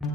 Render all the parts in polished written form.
So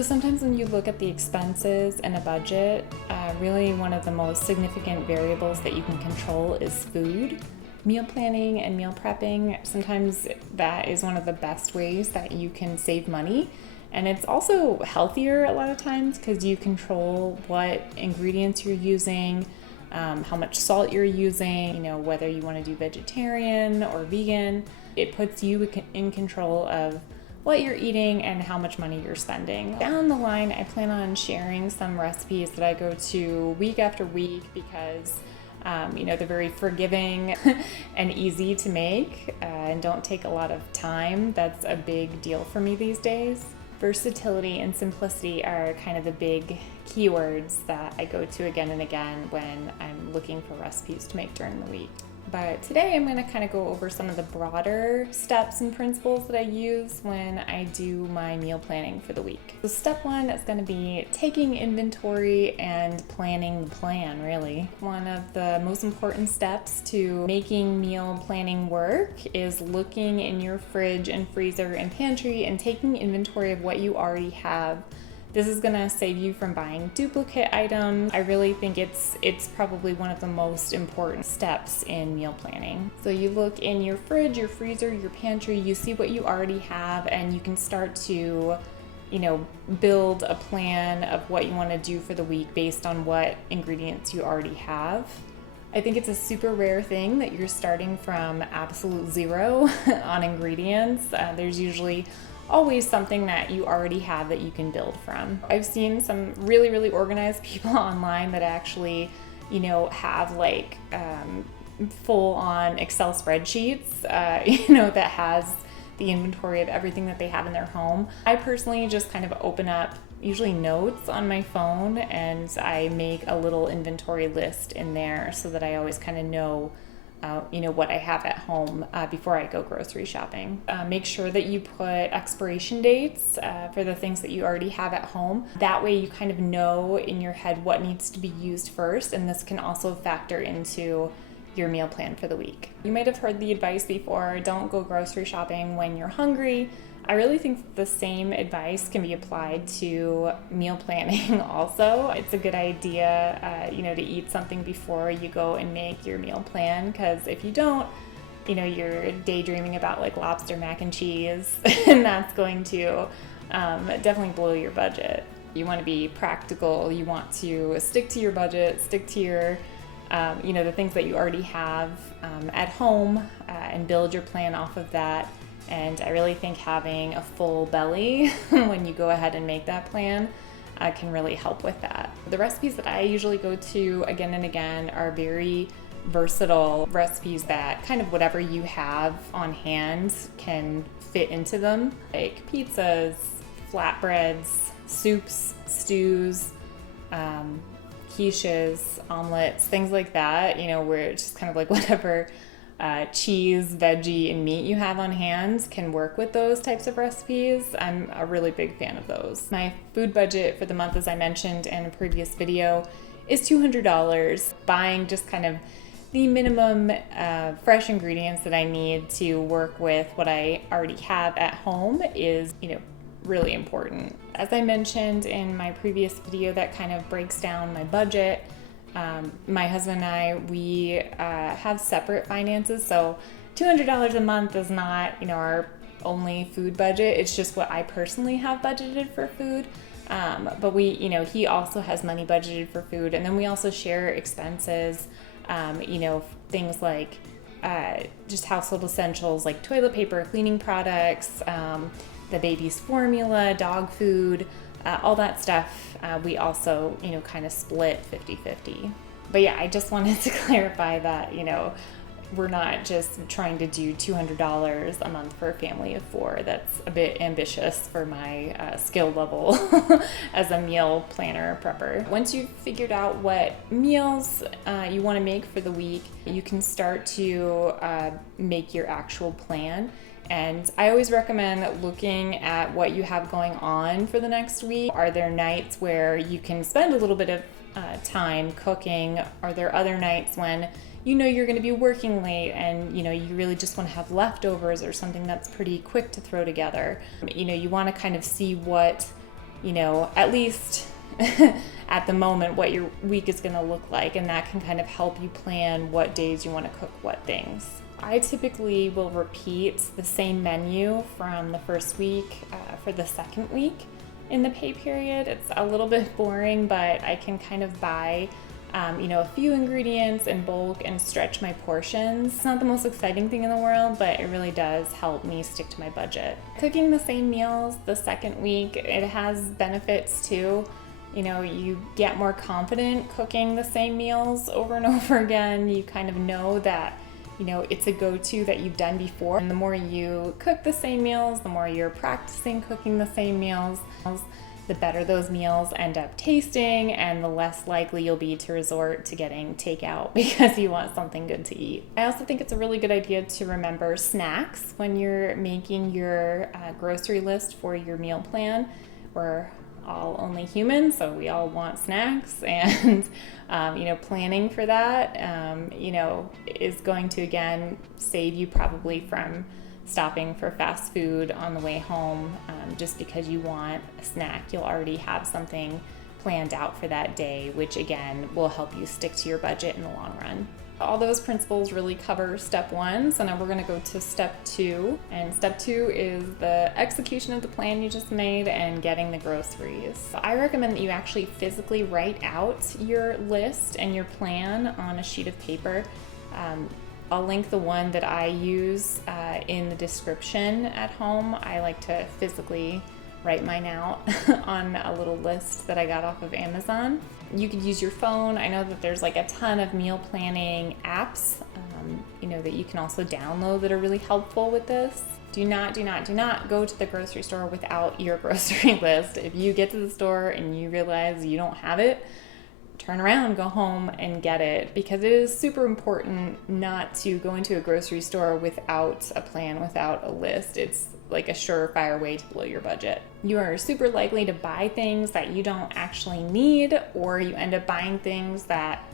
sometimes when you look at the expenses and a budget, really one of the most significant variables that you can control is food. Meal planning and meal prepping, sometimes that is one of the best ways that you can save money. And it's also healthier a lot of times because you control what ingredients you're using, how much salt you're using, whether you want to do vegetarian or vegan. It puts you in control of what you're eating and how much money you're spending. Down the line, I plan on sharing some recipes that I go to week after week because they're very forgiving and easy to make and don't take a lot of time. That's a big deal for me these days. Versatility and simplicity are kind of the big keywords that I go to again and again when I'm looking for recipes to make during the week. But today I'm going to kind of go over some of the broader steps and principles that I use when I do my meal planning for the week. So step one is going to be taking inventory and planning the plan, really. One of the most important steps to making meal planning work is looking in your fridge and freezer and pantry and taking inventory of what you already have. This is gonna save you from buying duplicate items. I really think it's probably one of the most important steps in meal planning. So you look in your fridge, your freezer, your pantry, you see what you already have, and you can start to, build a plan of what you wanna do for the week based on what ingredients you already have. I think it's a super rare thing that you're starting from absolute zero on ingredients. There's usually always something that you already have that you can build from. I've seen some really, really organized people online that actually, have like full on Excel spreadsheets, that has the inventory of everything that they have in their home. I personally just kind of open up usually notes on my phone and I make a little inventory list in there so that I always kind of know what I have at home before I go grocery shopping. Make sure that you put expiration dates for the things that you already have at home. That way you kind of know in your head what needs to be used first, and this can also factor into your meal plan for the week. You might have heard the advice before, don't go grocery shopping when you're hungry. I really think the same advice can be applied to meal planning also. It's a good idea, to eat something before you go and make your meal plan, because if you don't, you're daydreaming about like lobster mac and cheese, and that's going to definitely blow your budget. You want to be practical. You want to stick to your budget, stick to your the things that you already have at home, and build your plan off of that. And I really think having a full belly when you go ahead and make that plan can really help with that. The recipes that I usually go to again and again are very versatile recipes that kind of whatever you have on hand can fit into them, like pizzas, flatbreads, soups, stews, quiches, omelets, things like that, where it's just kind of like whatever cheese, veggie, and meat you have on hand can work with those types of recipes. I'm a really big fan of those. My food budget for the month, as I mentioned in a previous video, is $200. Buying just kind of the minimum fresh ingredients that I need to work with what I already have at home is, really important. As I mentioned in my previous video that kind of breaks down my budget, my husband and I, we have separate finances, so $200 a month is not, our only food budget. It's just what I personally have budgeted for food. But we, he also has money budgeted for food, and then we also share expenses, things like just household essentials like toilet paper, cleaning products, the baby's formula, dog food, all that stuff, we also, kind of split 50-50. But yeah, I just wanted to clarify that, we're not just trying to do $200 a month for a family of 4. That's a bit ambitious for my skill level as a meal planner prepper. Once you've figured out what meals you want to make for the week, you can start to make your actual plan. And I always recommend looking at what you have going on for the next week. Are there nights where you can spend a little bit of time cooking? Are there other nights when you know you're going to be working late and you really just want to have leftovers or something that's pretty quick to throw together? You want to kind of see what, at least at the moment, what your week is going to look like, and that can kind of help you plan what days you want to cook what things. I typically will repeat the same menu from the first week for the second week in the pay period. It's a little bit boring, but I can kind of buy a few ingredients in bulk and stretch my portions. It's not the most exciting thing in the world, but it really does help me stick to my budget. Cooking the same meals the second week, it has benefits too. You get more confident cooking the same meals over and over again. You kind of know that it's a go-to that you've done before. And the more you cook the same meals, the more you're practicing cooking the same meals, the better those meals end up tasting, and the less likely you'll be to resort to getting takeout because you want something good to eat. I also think it's a really good idea to remember snacks when you're making your grocery list for your meal plan. We're all only human, so we all want snacks, and planning for that is going to again save you probably from stopping for fast food on the way home. Just because you want a snack, you'll already have something planned out for that day, which again will help you stick to your budget in the long run. All those principles really cover step 1. So now we're going to go to step 2. And step 2 is the execution of the plan you just made and getting the groceries. So I recommend that you actually physically write out your list and your plan on a sheet of paper. I'll link the one that I use in the description at home. I like to physically write mine out on a little list that I got off of Amazon. You could use your phone. I know that there's like a ton of meal planning apps, that you can also download that are really helpful with this. Do not go to the grocery store without your grocery list. If you get to the store and you realize you don't have it, turn around, go home and get it, because it is super important not to go into a grocery store without a plan, without a list. It's like a surefire way to blow your budget. You are super likely to buy things that you don't actually need, or you end up buying things that,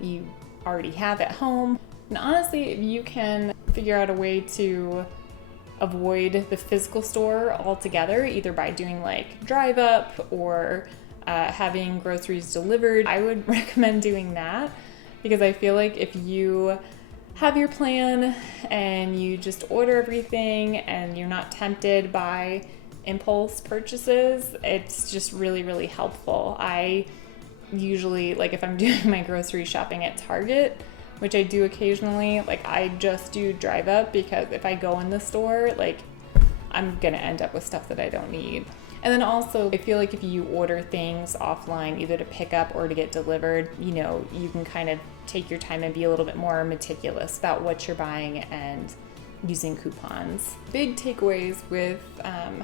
you already have at home. And honestly, if you can figure out a way to avoid the physical store altogether, either by doing like drive up or having groceries delivered, I would recommend doing that, because I feel like if you have your plan and you just order everything and you're not tempted by impulse purchases, it's just really, really helpful. I usually, like if I'm doing my grocery shopping at Target, which I do occasionally, like I just do drive up, because if I go in the store, like I'm gonna end up with stuff that I don't need. And then also, I feel like if you order things offline, either to pick up or to get delivered, you can kind of take your time and be a little bit more meticulous about what you're buying and using coupons. Big takeaways with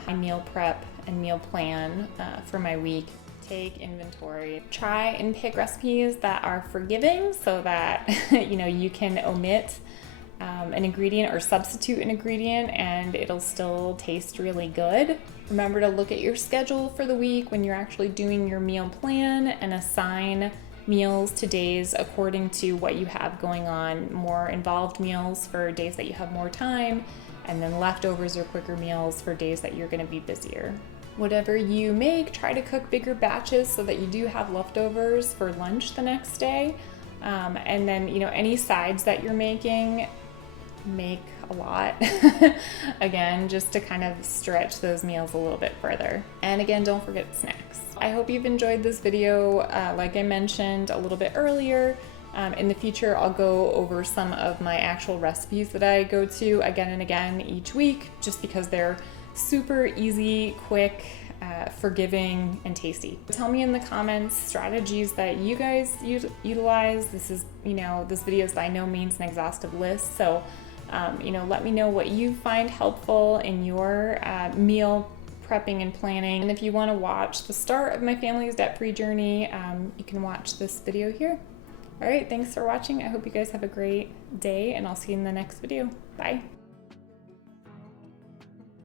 my meal prep and meal plan for my week. Take inventory. Try and pick recipes that are forgiving so that you can omit an ingredient or substitute an ingredient and it'll still taste really good. Remember to look at your schedule for the week when you're actually doing your meal plan and assign meals to days according to what you have going on. More involved meals for days that you have more time, and then leftovers or quicker meals for days that you're going to be busier. Whatever you make, try to cook bigger batches so that you do have leftovers for lunch the next day. And then, any sides that you're making, make a lot. Again, just to kind of stretch those meals a little bit further. And again, don't forget snacks. I hope you've enjoyed this video. Like I mentioned a little bit earlier, in the future, I'll go over some of my actual recipes that I go to again and again each week, just because they're super easy, quick, forgiving, and tasty. Tell me in the comments strategies that you guys utilize. This is, this video is by no means an exhaustive list, so let me know what you find helpful in your meal prepping and planning. And if you want to watch the start of my family's debt-free journey, you can watch this video here. All right, thanks for watching. I hope you guys have a great day, and I'll see you in the next video. Bye.